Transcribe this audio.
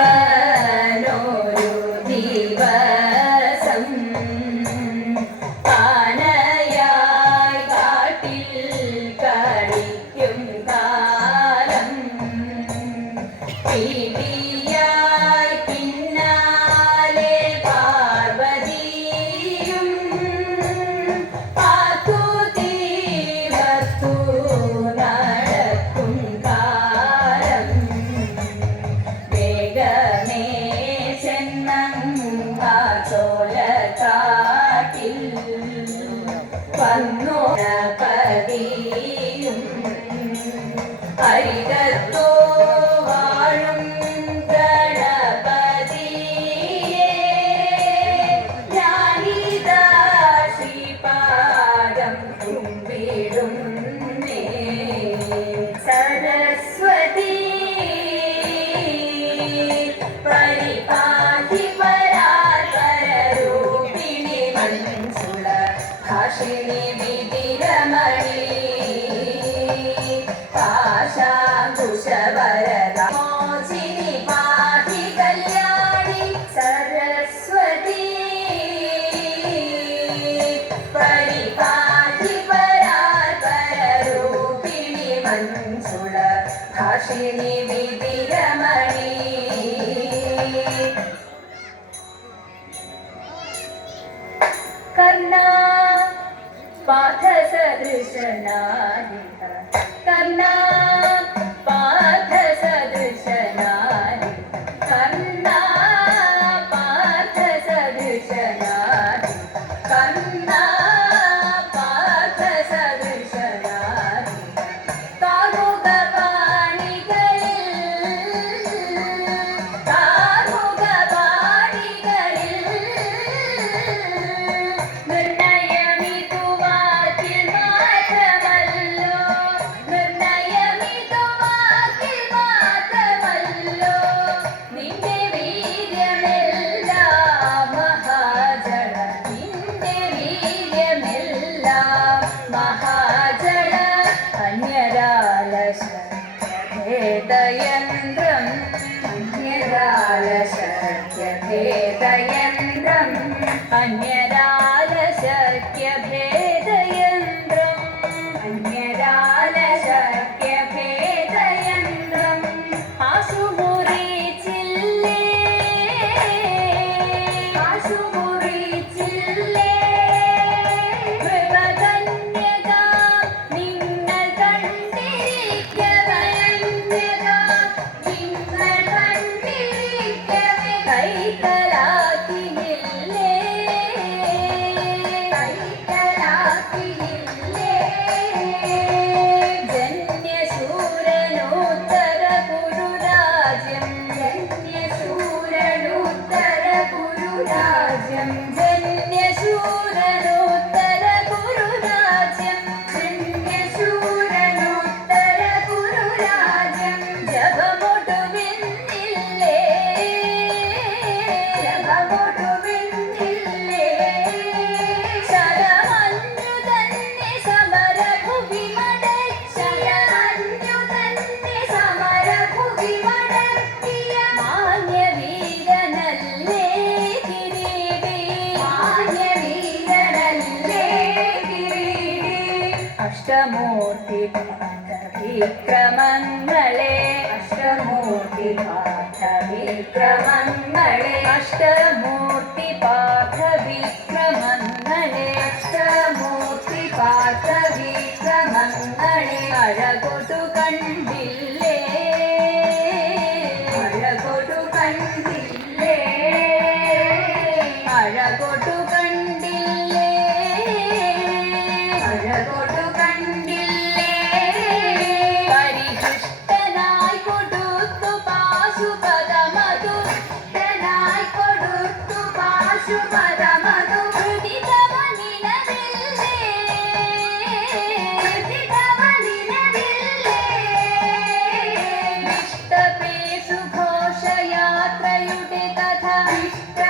Amen. കാട്ടിൽ വന്നോ പതിയും ഹരിത కర్ణా పాథ సదృశ కర్ణా ധന്യരാ अष्टमूर्ति विक्रमङ्गले अष्टमूर्ति विक्रमङ्गले अष्टमूर्ति Thank you.